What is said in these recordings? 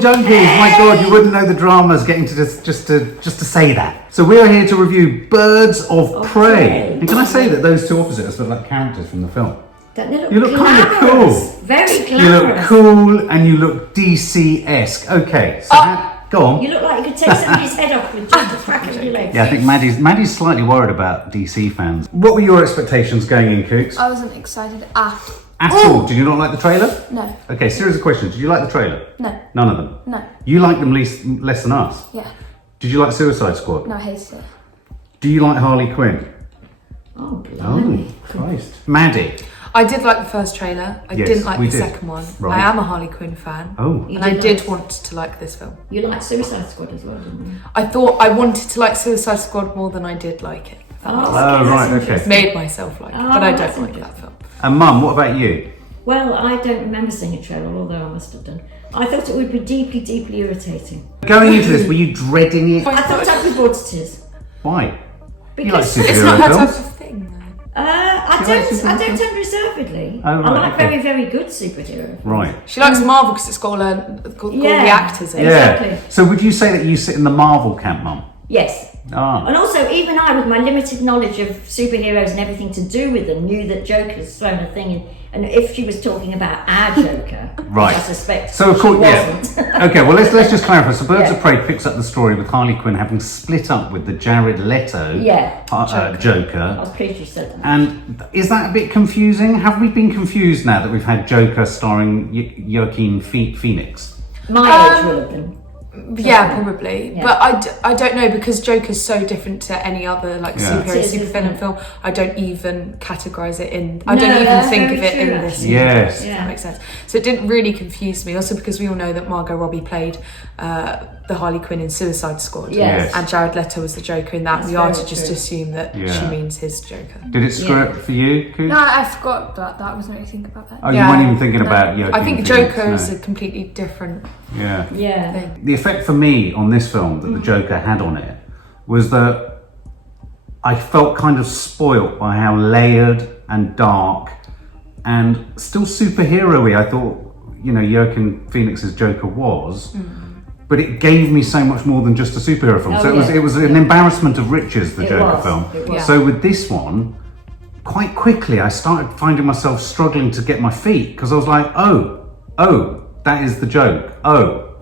film Junkies. My God, you wouldn't know the dramas getting to just to say that. So we are here to review Birds of Prey. And can I say that those two opposite us look like characters from the film? You look kind of cool. Very glamorous. You look cool and you look DC-esque. Okay, so go on. You look like you could take somebody's head off with just a crack of your legs. Yeah, I think Maddie's slightly worried about DC fans. What were your expectations going in, Kooks? I wasn't excited At all? Did you not like the trailer? No. Okay, series of questions. Did you like the trailer? No. None of them? No. You liked them less than us? Yeah. Did you like Suicide Squad? No, I hate it. Do you like Harley Quinn? Oh, blimey. Oh, Christ. Maddie? I did like the first trailer. I Yes, didn't like we the did. second one. Right. I am a Harley Quinn fan. Oh. And I did want to like this film. You like Suicide Squad as well, didn't you? I thought I wanted to like Suicide Squad more than I did like it. Right, okay. Made myself like it, but I don't like that film. And Mum, what about you? Well, I don't remember seeing a trailer, although I must have done. I thought it would be deeply, deeply irritating. Going into this, were you dreading it? I thought I'd be bored to tears. Why? Because you like It's superhero not her films? type of thing, though. I don't unreservedly. Oh, right, I like okay. very, very good superhero films. Right. She likes Marvel because it's got all the actors in it. Exactly. Yeah. So would you say that you sit in the Marvel camp, Mum? Yes. Ah. And also, even I, with my limited knowledge of superheroes and everything to do with them, knew that Joker's thrown a thing in. And if she was talking about our Joker, Right. which I suspect So of course, she wasn't. Okay, well let's just clarify. So Birds of Prey picks up the story with Harley Quinn having split up with the Jared Leto Joker. I was pleased you said that. And is that a bit confusing? Have we been confused now that we've had Joker starring Joaquin Phoenix? My age will have been. Yeah, probably. Yeah. But I don't know, because Joker's so different to any other superhero, It is, supervillain film. I don't even categorise it in. I No, don't even that's think of very it in true, this actually. Yes. universe, if that makes sense. So it didn't really confuse me. Also because we all know that Margot Robbie played the Harley Quinn in Suicide Squad. Yes. And Jared Leto was the Joker in that. That's we are very to just true. assume that she means his Joker. Did it screw it for you, Koo? No, I forgot that. I wasn't really thinking about that. Oh, you weren't even thinking about Joaquin I think Phoenix, Joker no. is a completely different Yeah. thing. The effect for me on this film that the Joker had on it was that I felt kind of spoilt by how layered and dark and still superhero-y I thought, Joaquin Phoenix's Joker was. But it gave me so much more than just a superhero film. So it was an embarrassment of riches, the Joker film. It was. So with this one, quite quickly I started finding myself struggling to get my feet because I was like, oh, that is the joke. Oh,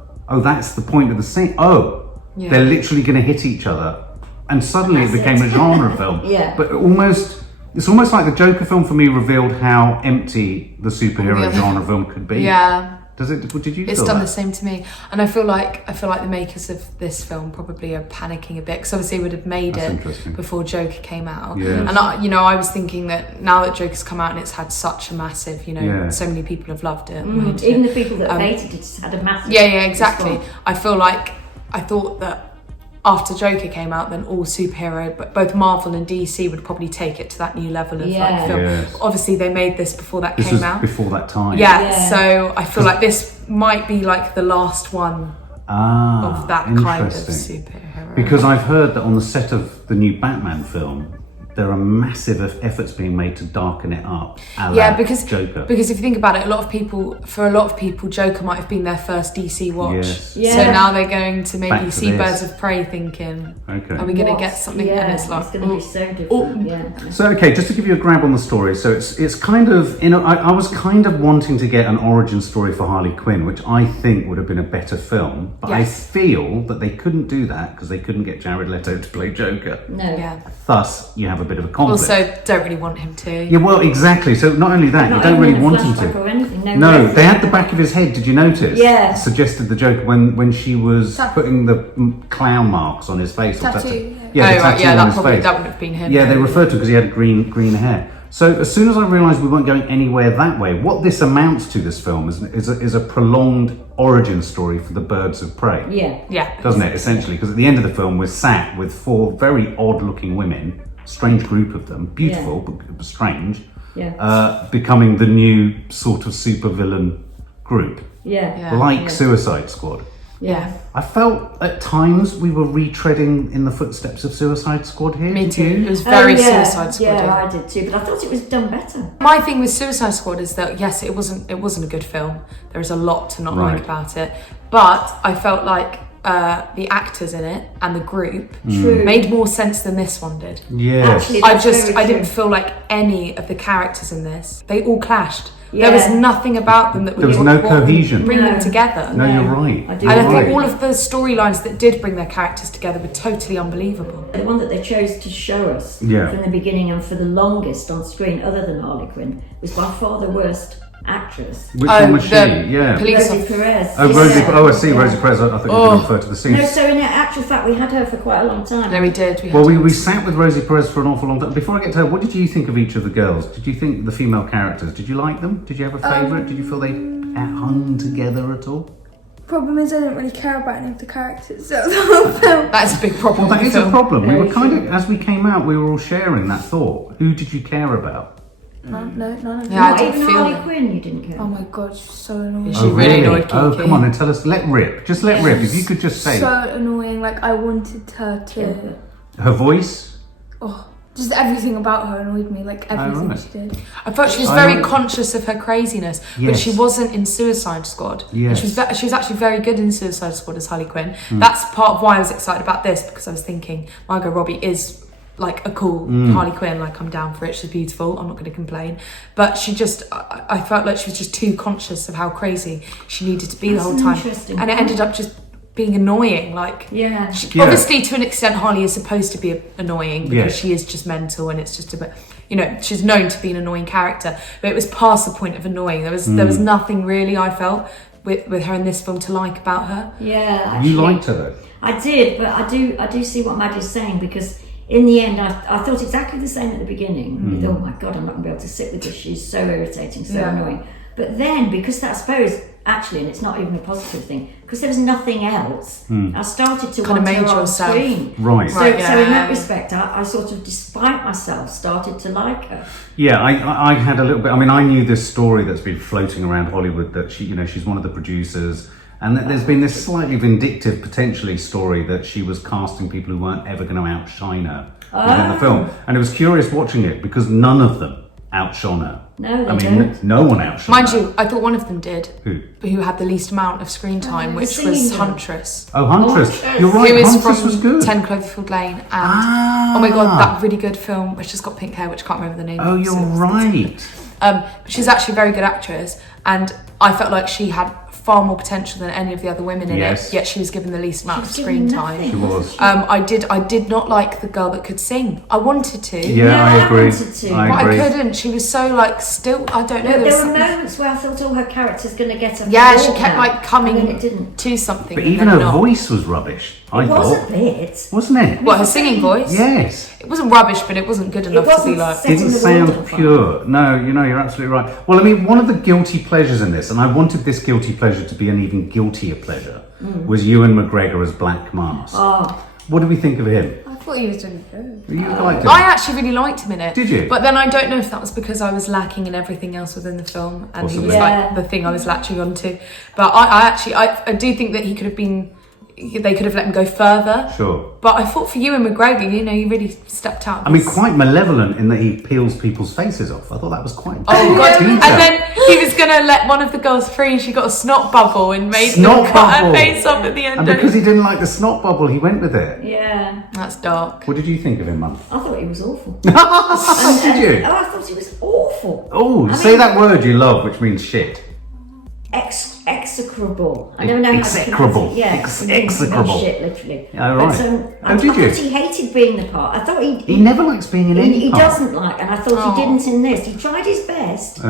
that's the point of the scene. They're literally going to hit each other. And suddenly it became a genre film. Yeah. But it's almost like the Joker film for me revealed how empty the superhero genre film could be. Yeah. Did you It's feel done that? the same to me, and I feel like the makers of this film probably are panicking a bit because obviously would have made That's it interesting. before Joker came out. Yes. And I was thinking that now that Joker's come out and it's had such a massive, so many people have loved it. Even the people that hated it had a massive. Yeah, exactly. response. I feel like I thought that after Joker came out, then all superhero, but both Marvel and DC would probably take it to that new level of film. Yes. Obviously, they made this before that This came was out. before that time. Yeah, so I feel like this might be like the last one of that kind of superhero. Because I've heard that on the set of the new Batman film, there are massive efforts being made to darken it up. Because Joker. Because if you think about it, for a lot of people, Joker might have been their first DC watch. Yes. Yeah. So now they're going to Back maybe to see this. Birds of Prey, thinking, Okay. "Are we going to get something?" Yeah, And it's like, going to be so different. Yeah. So okay, just to give you a grab on the story, so it's kind of I was kind of wanting to get an origin story for Harley Quinn, which I think would have been a better film, but I Yes. feel that they couldn't do that because they couldn't get Jared Leto to play Joker. No. yeah. Thus, you have a bit of a conflict. Also, don't really want him to. Yeah, well, exactly. So not only that, Not you don't even really a want him flashback to. or anything. No, they had the back of his head. Did you notice? Yeah. Suggested the Joker when she was putting the clown marks on his face. or Tattoo, Yeah, the Oh, right, tattoo on that his probably face. that would have been him. Yeah, they referred to because he had green hair. So as soon as I realised we weren't going anywhere that way, what this amounts to, this film, is a prolonged origin story for the Birds of Prey. Yeah. Doesn't it, essentially? Because at the end of the film, we're sat with four very odd-looking women, strange group of them, beautiful but strange, becoming the new sort of supervillain group, Yeah. like Suicide Squad. Yeah. I felt at times we were retreading in the footsteps of Suicide Squad here. Me Did too. you? It was very yeah. Suicide Squad. Yeah, I did too, but I thought it was done better. My thing with Suicide Squad is that yes, it wasn't a good film. There is a lot to not Right. like about it, but I felt like the actors in it and the group True. made more sense than this one did. Yes. Actually, I that's very didn't true. feel like any of the characters in this. They all clashed. There was Yeah. nothing about them that There was would no what cohesion. bring them No. together. No, you're right. I do And I agree. think all of the storylines that did bring their characters together were totally unbelievable. The one that they chose to show us Yeah. from the beginning and for the longest on screen, other than Harley Quinn, was by far the worst actress. Which one was she? the Yeah. police Rosie officer. Perez. Oh, Rosie. Yeah. Oh, I see. Yeah. Rosie Perez. I thought you were going to refer to the scene. No, so in actual fact, we had her for quite a long time. No, we did. Well, we sat with Rosie Perez for an awful long time. Before I get to her, what did you think of each of the girls? Did you think the female characters? Did you like them? Did you have a favourite? Did you feel they hung together at all? Problem is, I didn't really care about any of the characters. So the whole film. That's a big problem. Well, that with is the a film. problem. We Very were kind of, as we came out, we were all sharing that thought. Who did you care about? No, none of them. Yeah, I Not didn't even feel Harley it. Quinn, you didn't care. Oh my god, she's so annoying. She really annoyed Oh, Kiki. come on and tell us. Let rip. Just let rip. If you could just say So annoying. Like I wanted her to. her voice. Oh, just everything about her annoyed me. Like everything right. she did. I thought she was I very know. conscious of her craziness, but Yes. she wasn't in Suicide Squad. And Yes. she was actually very good in Suicide Squad as Harley Quinn. That's part of why I was excited about this, because I was thinking Margot Robbie is like a cool Harley Quinn. Like I'm down for it. She's beautiful. I'm not going to complain. But she just, I felt like she was just too conscious of how crazy she needed to be That's the whole an time, interesting and it ended up just being annoying. Like Yeah. Yeah. obviously to an extent Harley is supposed to be annoying because Yeah. she is just mental and it's just a bit, you know, she's known to be an annoying character, but it was past the point of annoying. There was nothing really I felt with her in this film to like about her. Yeah, actually, You liked her though. I did, but I do see what Maddie's saying, because in the end, I thought exactly the same at the beginning. With, oh my God, I'm not going to be able to sit with this. She's so irritating, so annoying. But then, because I suppose, actually, and it's not even a positive thing, because there was nothing else, I started to Kind of want her made on yourself. screen. Right. So, Right, so in that yeah. respect, I sort of, despite myself, started to like her. Yeah, I had a little bit. I mean, I knew this story that's been floating around Hollywood that she, you know, she's one of the producers, and that there's been this slightly vindictive, potentially, story that she was casting people who weren't ever going to outshine her within the film. And it was curious watching it because none of them outshone her. No, they I mean, don't. no one outshone Mind her. you, I thought one of them did. Who had the least amount of screen time, which singing was girl. Huntress. Oh, Huntress. Huntress. You're right. Who is Huntress from was good. 10 Cloverfield Lane, and oh my god, that really good film which has got pink hair, which I can't remember the name Oh, of. you're so- right. She's actually a very good actress, and I felt like she had far more potential than any of the other women in Yes. it, yet she was given the least amount of She's screen given time. nothing. She was. I did not like the girl that could sing. I wanted to, Yeah, No, I I agree. wanted to. but I I agree. couldn't. She was so like still. I don't know. There was were something- moments where I thought, oh, her character's going to get a yeah, she walk kept now, like and then coming it didn't. to something. But and even then her not. voice was rubbish. I It was thought, a bit. wasn't it? What, her singing voice? Yes. It wasn't rubbish, but it wasn't good enough to be wasn't like. setting Didn't the world on sound fire. pure. No, you know, you're absolutely right. Well, I mean, one of the guilty pleasures in this, and I wanted this guilty pleasure to be an even guiltier pleasure, was Ewan McGregor as Black Mask. Oh, What do we think of him? I thought he was really good. You liked him? I actually really liked him in it. Did you? But then I don't know if that was because I was lacking in everything else within the film, and he Possibly. was Yeah. like the thing I was latching onto. But I do think that he could have been. They could have let him go further. Sure. But I thought for Ewan McGregor, you know, he really stepped out. I mean, quite malevolent in that he peels people's faces off. I thought that was quite. Oh god! detailed. And then he was gonna let one of the girls free, and she got a snot bubble and made Snot them cut bubble. her face off at the end. And because he didn't like the snot bubble, he went with it. yeah. That's dark. What did you think of him, Mum? I thought he was awful. Did you? Oh, I thought he was awful. Oh, I say mean- that word you love, which means shit. Execrable. I don't know how to Execrable. pronounce it. Yeah, Execrable. not shit, literally. Yeah, right. But, Oh, I did you? thought he hated being the part. I thought He never likes being in any he part. doesn't like, and I thought Oh. he didn't in this. He tried his best,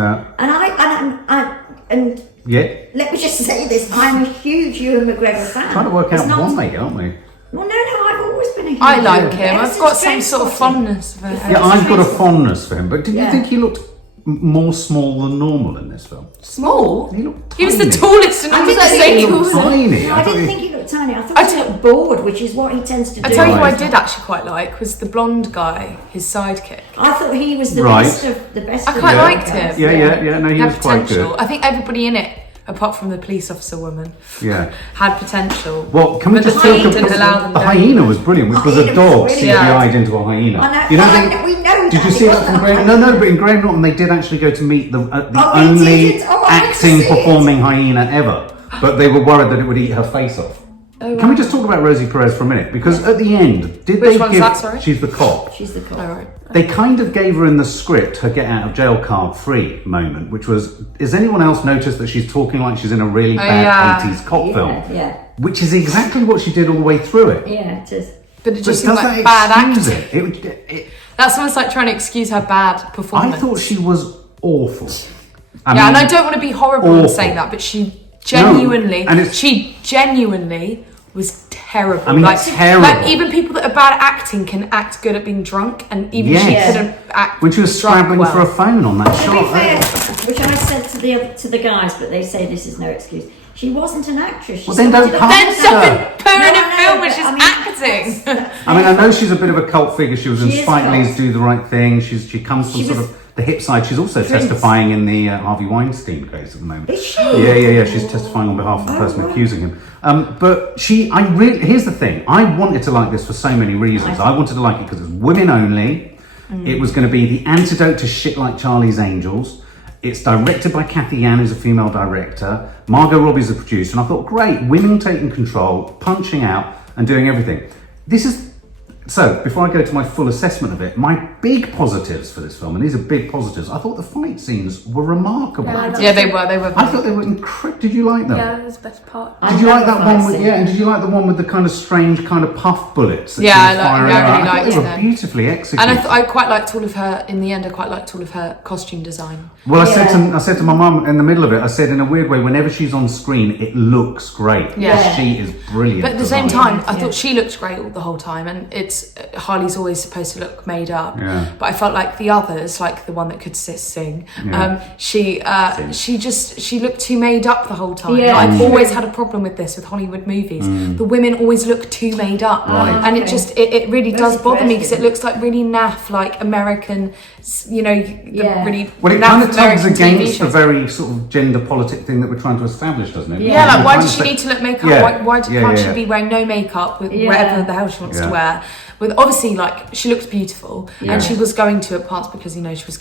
and Yeah. let me just say this: I'm a huge Ewan McGregor fan. Trying to work It's out not- why, aren't we? Well, no, I've always been a huge. I like Ewan. him. Ever I've got since some sort of Trainspotting. fondness for him. Yeah, It's I've got a Trainspotting. fondness for him, but did you Yeah. think he looked more small than normal in this film? Small. He looked He was the tiny. tallest and I he was didn't like think he looked cool. tiny. No, I didn't think he looked tiny. I thought I he looked bored, which is what he tends to do. I tell you who I Right. did actually quite like was the blonde guy, his sidekick. I thought he was the Right. best of the best. I of quite the liked guys. him. Yeah. No, he He had was quite potential. good. I think everybody in it apart from the police officer woman, Yeah. had potential. Well, can we But the just film talk didn't allow them the to. hyena was brilliant, which was a Hyena was dog brilliant. CGI'd into a hyena. I know. You know, Oh, we know did you that. see It that wasn't from a Graham? hyena. No, but in Graham Norton they did actually go to meet the they only did? Oh, I didn't acting see it. performing hyena ever. But they were worried that it would eat her face off. Oh, Can we just talk about Rosie Perez for a minute? Because at the end, did Which they one's give... that, sorry? She's the cop. She's the cop. All right. They kind of gave her in the script her get out of jail card free moment, which was, has anyone else noticed that she's talking like she's in a really bad 80s cop film? Yeah. Which is exactly what she did all the way through it. Yeah, it is. But it But just does seemed that like bad excuse acting. it? That's almost like trying to excuse her bad performance. I thought she was awful. And I don't want to be horrible in awful. saying that, but she genuinely, and it's- she genuinely was terrible. I mean, terrible. Like even people that are bad at acting can act good at being drunk, and even Yes. she couldn't act. When she was drunk scrabbling well. for a phone on that To be shot. fair, which I said to the guys, but they say this is no excuse. She wasn't an actress. She Well, then don't started cast off- her. Then don't put her in No, a I know, film when but she's I mean, acting. I mean, I know she's a bit of a cult figure. She was in She is Spike cult. Lee's Do the Right Thing. She comes from She sort was of the hip side. She's also Prince. testifying in the Harvey Weinstein case at the moment. Is she? Yeah. She's testifying on behalf of the person right. accusing him. But here's the thing. I wanted to like this for so many reasons. I wanted to like it because it was women only. It was going to be the antidote to shit like Charlie's Angels. It's directed by Cathy Yan, who's a female director. Margot Robbie's the producer. And I thought, great, women taking control, punching out and doing everything. So, before I go to my full assessment of it, my big positives for this film, and these are big positives, I thought the fight scenes were remarkable. Yeah, they were. I thought they were incredible. Did you like them? Yeah, that was the best part. Did you like that fight one with scene. and did you like the one with the kind of strange kind of puff bullets? That Yeah, she was I like- firing yeah, I out? really I thought liked they were them. beautifully executed. And I quite liked all of her. In the end, I quite liked all of her costume design. Well, I said to my mum in the middle of it, I said in a weird way, whenever she's on screen, it looks great. Yeah. She is brilliant. But at the same design. time, I thought she looked great all the whole time, and it's Harley's always supposed to look made up. Yeah. But I felt like the others, like the one that could sing, Yeah. she looked too made up the whole time. Yeah, Like, I've true. always had a problem with this with Hollywood movies. The women always look too made up, Right. and Okay. it really does Rosie bother me Perez because it looks like really naff, like American, the Yeah. really Well, it naff kind of tugs American TV against the shows. very sort of gender politic thing that we're trying to establish, doesn't it? Yeah, Yeah, like why We're does she trying to need to look makeup? Yeah. Why can't Yeah. she be wearing no makeup with Yeah. whatever the hell she wants Yeah. to wear? With obviously, like, she looks beautiful, Yeah. and she was going to at parts because she was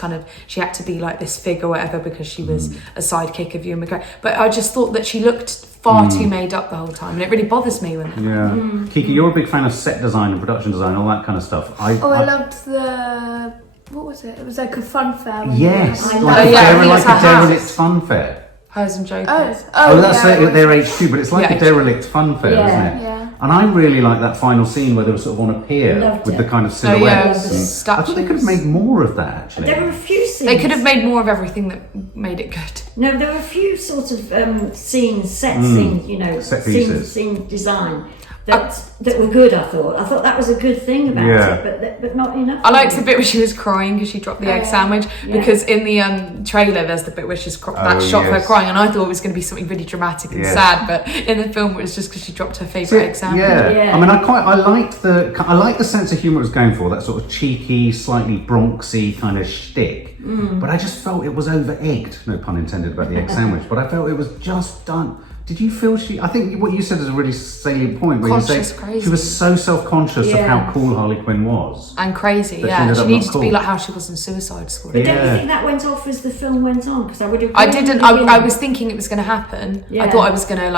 she had to be like this figure or whatever because she was a sidekick of Ewan McGregor. But I just thought that she looked far too made up the whole time, and it really bothers me when. Yeah. Kiki, you're a big fan of set design and production design, all that kind of stuff. I loved the... What was it? It was like a fun fair. Yes, I like love a it. Yeah, I derelict, think it's like a her derelict house. fun fair. Hers and Joker. Oh, that's yeah, their HQ, but it's like Yeah. a derelict fun fair, Yeah. isn't it? Yeah. And I really like that final scene where they were sort of on a pier Loved with it. the kind of yeah, silhouettes. the and I thought they could have made more of that, actually. There were a few scenes. They could have made more of everything that made it good. No, there were a few sort of scenes, set scenes, Set pieces. scene design that were good. I thought that was a good thing about Yeah. it, but not enough. I liked the bit where she was crying because she dropped the egg sandwich. Yeah. Because in the trailer, there's the bit where she's that shot of her yes. crying, and I thought it was going to be something really dramatic and Yes. sad. But in the film, it was just because she dropped her favourite egg sandwich. Yeah. I mean, I liked the sense of humour it was going for, that sort of cheeky, slightly Bronxy kind of shtick. But I just felt it was over-egged, no pun intended about the egg sandwich, but I felt it was just done. Did you feel I think what you said is a really salient point, where Conscious you say crazy. she was so self-conscious of Yeah. how cool Harley Quinn was. And crazy, But she yeah. ended She up needed not to be cool. like how she was in Suicide Squad. But don't Yeah. you think that went off as the film went on? Because I would have. I didn't. I was thinking it was going to happen. I Yeah. thought I was going to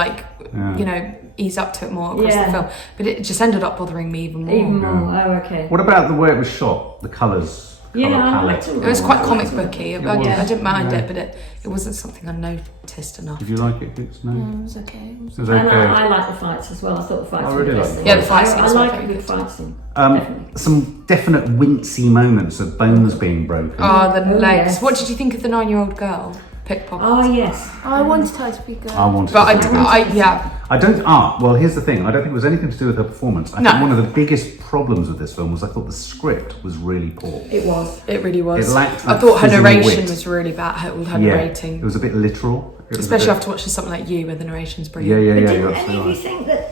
Yeah. ease up to it more across Yeah. the film, but it just ended up bothering me even more. even more. Oh, okay. What about the way it was shot, the colours, Yeah, colour I palette? liked it. It was quite I comic liked it. booky. was, I didn't mind yeah. it, but it wasn't something I noticed enough. Did you like it, Hicks? No? It was okay. It was And okay. I like the fights as well. I thought the fights I were really the like best the thing. Yeah, the fight I scenes were like very a good good. fight scene. Definitely. Some definite wincy moments of bones being broken. Oh, the Oh, legs. yes. What did you think of the 9-year-old girl? Pickpocket. Oh yes. I wanted her to be good. I wanted But to see it. I don't. Well, here's the thing. I don't think it was anything to do with her performance. I No. think one of the biggest problems with this film was I thought the script was really poor. It was. It really was. It lacked I that thought her fizzing narration wit. was really bad. Her Yeah, narrating. it was a bit literal. It was a Especially bit- after watching something like You, where the narration's Yeah, brilliant. yeah, But yeah. didn't You're any absolutely of you right. think that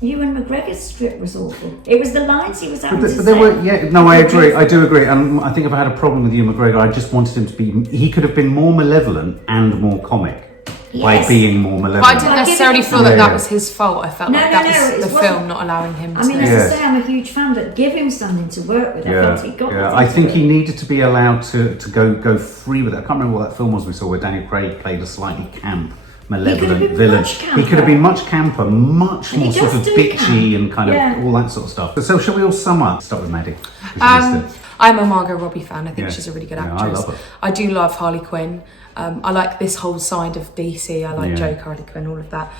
Ewan McGregor's script was awful? It was the lines he was having But to there say. were, no, I agree. I do agree. And I think if I had a problem with Ewan McGregor, I just wanted him to be. He could have been more malevolent and more comic. by Yes. being more malevolent. But I didn't necessarily feel that Yeah, that yeah. was his fault. I felt No, like no, that no, was it the wasn't. film not allowing him to. I mean, as Yes. I say, I'm a huge fan, but give him something to work with. I felt he got Yeah, nothing I to think it. he needed to be allowed to go free with it. I can't remember what that film was we saw where Daniel Craig played a slightly camp, malevolent been villain. much He could have been much camper, much And he more sort does of do bitchy camp. and kind of Yeah. all that sort of stuff. So shall we all sum up? Start with Maddie. 'cause she missed it. I'm a Margot Robbie fan. I think Yeah. she's a really good Yeah, I actress. love her. I do love Harley Quinn. I like this whole side of DC. I like Yeah. Joker, Harley Quinn, all of that.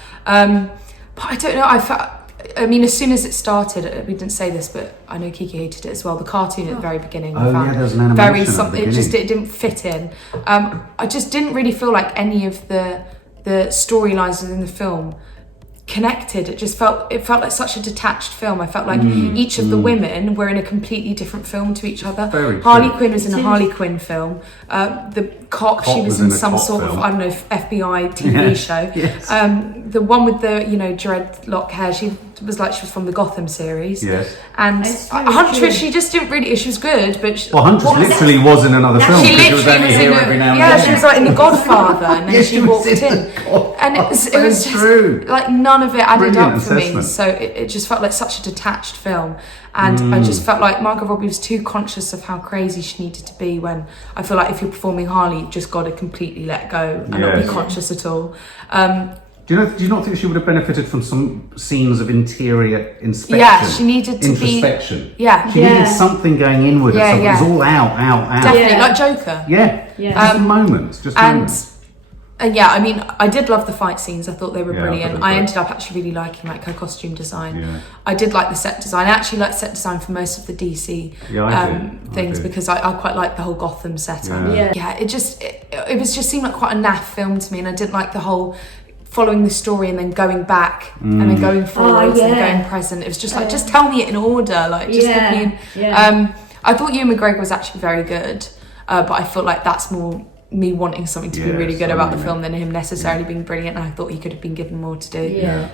But I don't know. I mean, as soon as it started, we didn't say this, but I know Kiki hated it as well. The cartoon at the very beginning, I Oh, found yeah, there was an animation very at the something. It beginning. didn't fit in. I just didn't really feel like any of the storylines within the film connected. It felt like such a detached film. I felt like each of the women were in a completely different film to each other. Very Harley true. Quinn was in a Harley Quinn film. The cop, she was in a some cop sort film. of, I don't know, FBI TV show. Yes. The one with the dreadlock hair, she was like she was from the Gotham series. Yes. And It's very Huntress, true. she just didn't really. She was good, but Well, Huntress literally was in another film. she because literally was in every now a, and yeah, then. she was like in The Godfather, and then Yes, she she was walked in in, The Godfather. and it was That's just true. like none of it added Brilliant up for me. assessment. So it just felt like such a detached film, and I just felt like Margot Robbie was too conscious of how crazy she needed to be. When I feel like if you're performing Harley, you've just got to completely let go and not be Yes. conscious at all. Do you not think she would have benefited from some scenes of interior inspection? Yeah, she needed to be- introspection. Yeah. She needed something going inward. Yeah, Yeah, It was all out. Definitely, Yeah. like Joker. Yeah. Yeah. Just moments. Just moments. And yeah, I mean, I did love the fight scenes. I thought they were Yeah, I thought brilliant. they were I great. ended up actually really liking like her costume design. Yeah. I did like the set design. I actually like set design for most of the DC Yeah, I did. I things did. because I quite like the whole Gotham setup. Yeah. Yeah. It just seemed like quite a naff film to me, and I didn't like the whole following the story and then going back and then going forwards and yeah. going present. It was just like, just tell me it in order. Like, just Yeah, give me. yeah. I thought Ewan McGregor was actually very good, but I feel like that's more me wanting something to be really good about the film than him necessarily being brilliant. And I thought he could have been given more to do. Yeah.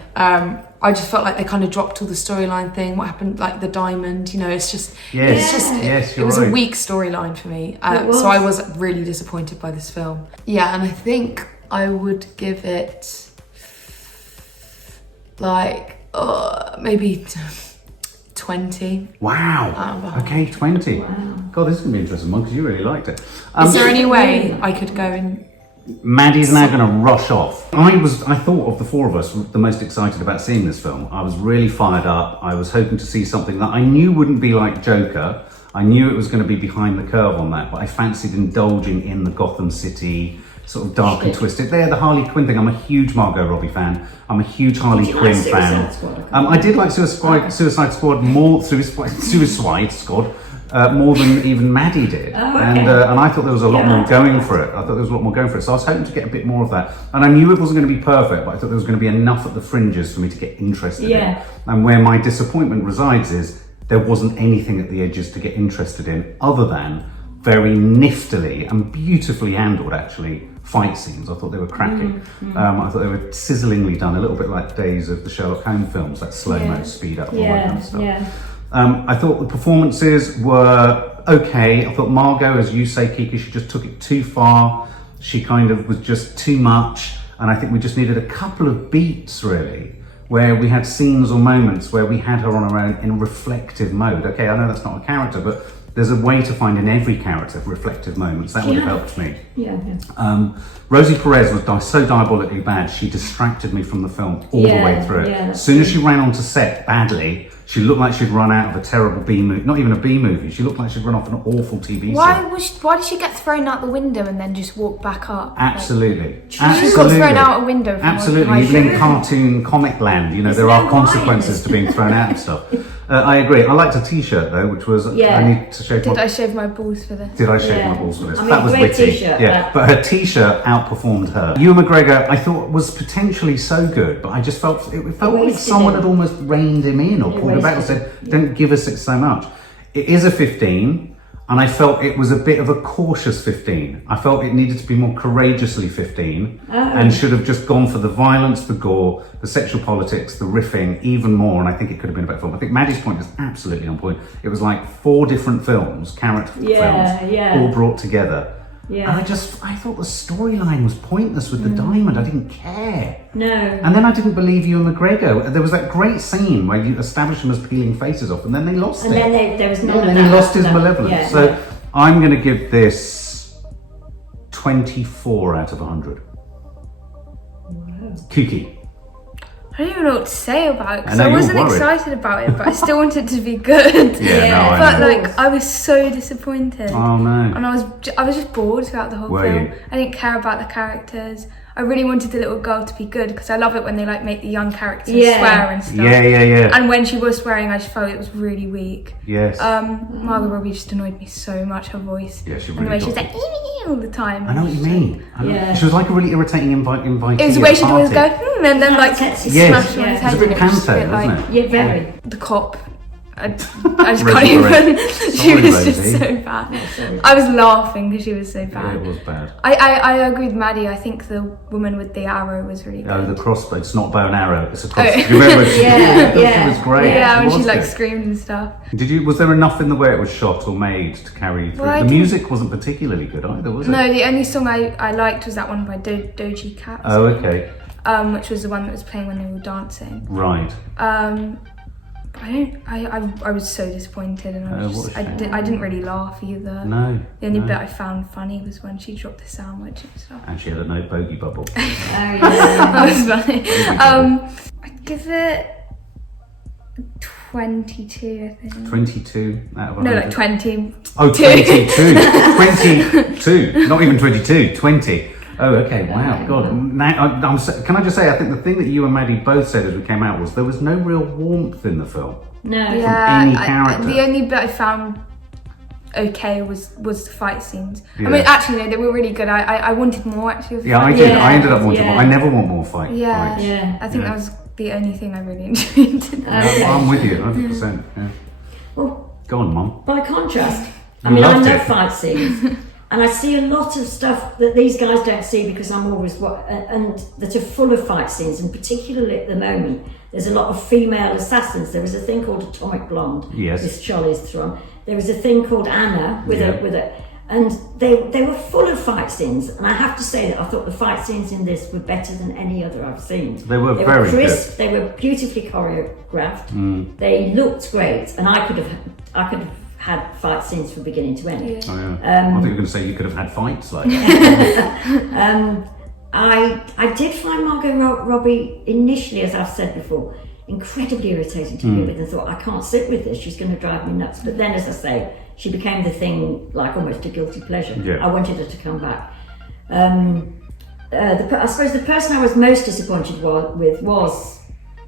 I just felt like they kind of dropped all the storyline thing. What happened, like the diamond? It's just, Yes. it's just, Yes, it you're was right. a weak storyline for me. was. So I was really disappointed by this film. Yeah, and I think I would give it like maybe 20. Wow. Okay, 20. God, this is going to be an interesting one because you really liked it. Is there any way I could go and? Maddie's now going to rush off. I thought of the four of us the most excited about seeing this film. I was really fired up. I was hoping to see something that I knew wouldn't be like Joker. I knew it was going to be behind the curve on that, but I fancied indulging in the Gotham City sort of dark and twisted. The Harley Quinn thing. I'm a huge Margot Robbie fan. I'm a huge Harley Did you Quinn like fan. Suicide Squad? I did like Suicide Squad more. Suicide Squad. More than even Maddie did, and I thought there was a lot more going for it. So I was hoping to get a bit more of that, and I knew it wasn't going to be perfect, but I thought there was going to be enough at the fringes for me to get interested in. And where my disappointment resides is there wasn't anything at the edges to get interested in, other than very niftily and beautifully handled, actually, fight scenes. I thought they were cracking. I thought they were sizzlingly done, a little bit like days of the Sherlock Holmes films, that slow-mo speed up, all that kind of stuff. I thought the performances were okay. I thought Margot, as you say, Kiki, she just took it too far. She kind of was just too much. And I think we just needed a couple of beats, really, where we had scenes or moments where we had her on her own in reflective mode. Okay, I know that's not a character, but there's a way to find in every character reflective moments. That would have helped me. Rosie Perez was so diabolically bad, she distracted me from the film all the way through it. As soon as she ran onto set badly, she looked like she'd run out of a terrible B movie, not even a B movie. She looked like she'd run off an awful TV set. Why did she get thrown out the window and then just walk back up? Absolutely. She got thrown out a window. From Absolutely. Even in cartoon comic land, there are consequences to being thrown out and stuff. I agree. I liked her t-shirt though, which was I need to shave Did I shave my balls for this? Did I shave my balls for this? I mean, that was great witty. t-shirt, Yeah, but her t-shirt outperformed her. Ewan McGregor, I thought, was potentially so good, but I just felt like someone had almost reined him in or pulled him back and said, "Don't give us it so much." It is a 15. And I felt it was a bit of a cautious 15. I felt it needed to be more courageously 15 and should have just gone for the violence, the gore, the sexual politics, the riffing even more. And I think it could have been a better film. I think Maddie's point is absolutely on point. It was like 4 different films, character films, all brought together. Yeah. And I thought the storyline was pointless with the diamond. I didn't care. No. And then I didn't believe Ewan McGregor. There was that great scene where you established him as peeling faces off, and then they lost it. And then there was none of that. And then he lost his malevolence. Yeah, so yeah. I'm going to give this 24 out of 100. Wow. Kooky. I don't even know what to say about it because I know I you're wasn't worried. excited about it, but I still wanted it to be good. Yeah, no, I But know. like, I was so disappointed. Oh no. And I was just bored throughout the whole Were film. you? I didn't care about the characters. I really wanted the little girl to be good because I love it when they like make the young characters Yeah. swear and stuff. Yeah. And when she was swearing, I just felt it was really weak. Yes. Margot Robbie just annoyed me so much. Her voice. Yeah, she And really the way she was got like all the time. I know what you mean. Yeah. She was like a really irritating invitee. It was the way she'd always go, and then like Yes. smash on Yeah. his head. It was a bit and it was just a panto, bit like wasn't it? Yeah, very. the cop. I just can't Rosie even. Perez. She Sorry, was just Rosie. so bad. Sorry. I was laughing because she was so Yeah, bad. it was bad. I agree with Maddie. I think the woman with the arrow was really good. Oh, the crossbow. It's not bow and arrow. It's a cross. Oh. You remember? She, Yeah, I thought yeah. she was great. Yeah, when she was like good. screamed and stuff. Was there enough in the way it was shot or made to carry you through? Well, I the didn't- music wasn't particularly good either, was it? No, the only song I liked was that one by Doja Cat. Oh, okay. Which was the one that was playing when they were dancing. Right. I was so disappointed, and what a shame. I didn't really laugh either. No. The only no. bit I found funny was when she dropped the sandwich and stuff. And she had a no bogey bubble. Oh, yeah. That was funny. I'd give it 22, I think. 22 out of 100. No, like 20. Oh, 22. 22. Not even 22. 20. Oh, okay. Wow. God. Now, can I just say, I think the thing that you and Maddie both said as we came out was there was no real warmth in the film. No. Yeah, any character. the only bit I found okay was the fight scenes. Yeah. I mean, actually, no, they were really good. I wanted more, actually. Of the Yeah, I fight. did. Yeah, I ended up wanting yeah. more. I never want more fights. Yeah, Yeah. I think Yeah. that was the only thing I really enjoyed. Okay. I'm with you, 100%. Yeah. Well, Go on, Mum. by contrast, I You mean, I loved know it. fight scenes, and I see a lot of stuff that these guys don't see because I'm always and that are full of fight scenes, and particularly at the moment, there's a lot of female assassins. There was a thing called Atomic Blonde. Yes. With Charlize Theron. There was a thing called Anna with Yeah. a. And they were full of fight scenes, and I have to say that I thought the fight scenes in this were better than any other I've seen. They were very crisp, they were beautifully choreographed, they looked great, and I could have had fight scenes from beginning to end. Oh, yeah. I thought you were going to say you could have had fights like. I did find Margot Robbie initially, as I've said before, incredibly irritating to be with, and thought I can't sit with this, she's going to drive me nuts. But then, as I say, she became the thing, like almost a guilty pleasure. Yeah. I wanted her to come back. I suppose the person I was most disappointed with was,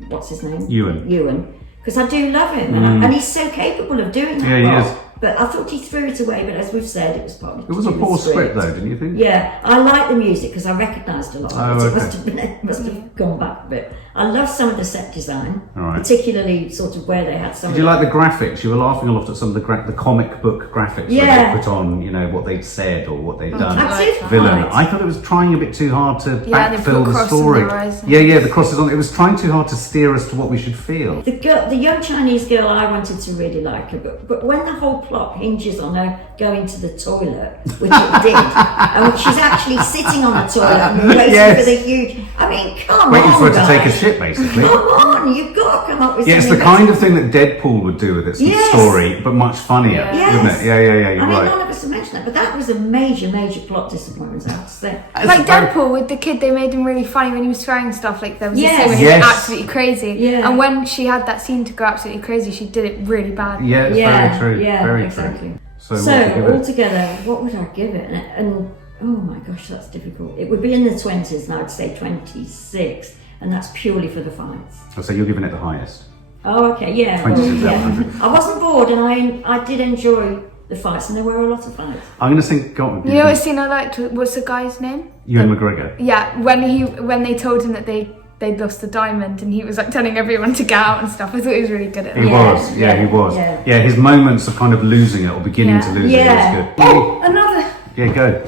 what's his name? Ewan. Because I do love him, and he's so capable of doing that. Yeah, he role. is. But I thought he threw it away. But as we've said, it was probably It was a poor script, though, didn't you think? Yeah, I like the music because I recognised a lot of Oh, it. okay. It must have gone back a bit. I love some of the set design, All right. particularly sort of where they had some. Did you like the graphics? You were laughing a lot at some of the comic book graphics Yeah. where they put on, you know, what they'd said or what they'd done. I did Villain. find- I thought it was trying a bit too hard to Yeah, they backfill put the crosses story. on the horizon. Yeah, the crosses on. It was trying too hard to steer us to what we should feel. The young Chinese girl, I wanted to really like her, but when the whole plot hinges on her going to the toilet, which it did, and she's actually sitting on the toilet and waiting Yes. for the huge. I mean, come Waiting on, for her to take a guys. shit, basically. Come on, you've got to come up with Yeah, it's the something kind better. of thing that Deadpool would do with its Yes. story, but much funnier, Yes. wouldn't it? Yeah, you're I mean, right. none of us have mentioned that, but that was a major plot disappointment, I have to say. Like Deadpool with the kid, they made him really funny when he was swearing stuff. Like there was Yes. a scene when he Yes. was absolutely crazy, Yeah. and when she had that scene to go absolutely crazy, she did it really bad. Yeah, it's very true. Yeah, very exactly. true. So, So, what would you give it? altogether, what would I give it? And oh my gosh, that's difficult. It would be in the 20s, and I'd say 26, and that's purely for the fights. So you're giving it the highest. Oh, okay, yeah. 26 well, out of yeah. 100. I wasn't bored, and I did enjoy the fights, and there were a lot of fights. I'm going to think. God, You know what scene I liked? What's the guy's name? Ewan McGregor. Yeah, when they told him that they'd lost the diamond, and he was like telling everyone to get out and stuff. I thought he was really good at He that. was, he was. yeah. Yeah, his moments of kind of losing it or beginning to lose Yeah. it was good. Oh, Yeah, go.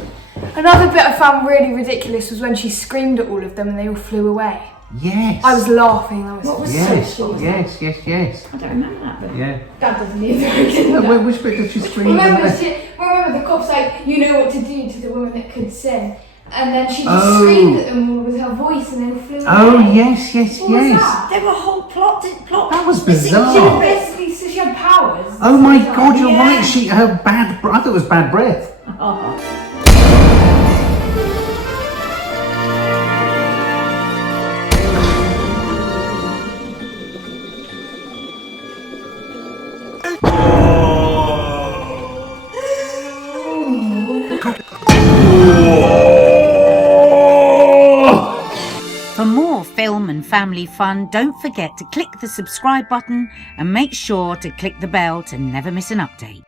another bit I found really ridiculous was when she screamed at all of them and they all flew away. Yes. I was laughing. What was Yes, so short? yes. I don't remember that bit. Yeah. That doesn't either. Which bit did she scream? Remember, in there? remember the cop's like, you know what to do to the woman that could sin. And then she just screamed at them all with her voice and then flew away. Oh, yes. What was that? There were whole plot. That was She bizarre. basically, so she had powers. Oh my Bizarre. God, you're Yeah. right. I thought it was bad breath. For more film and family fun, don't forget to click the subscribe button and make sure to click the bell to never miss an update.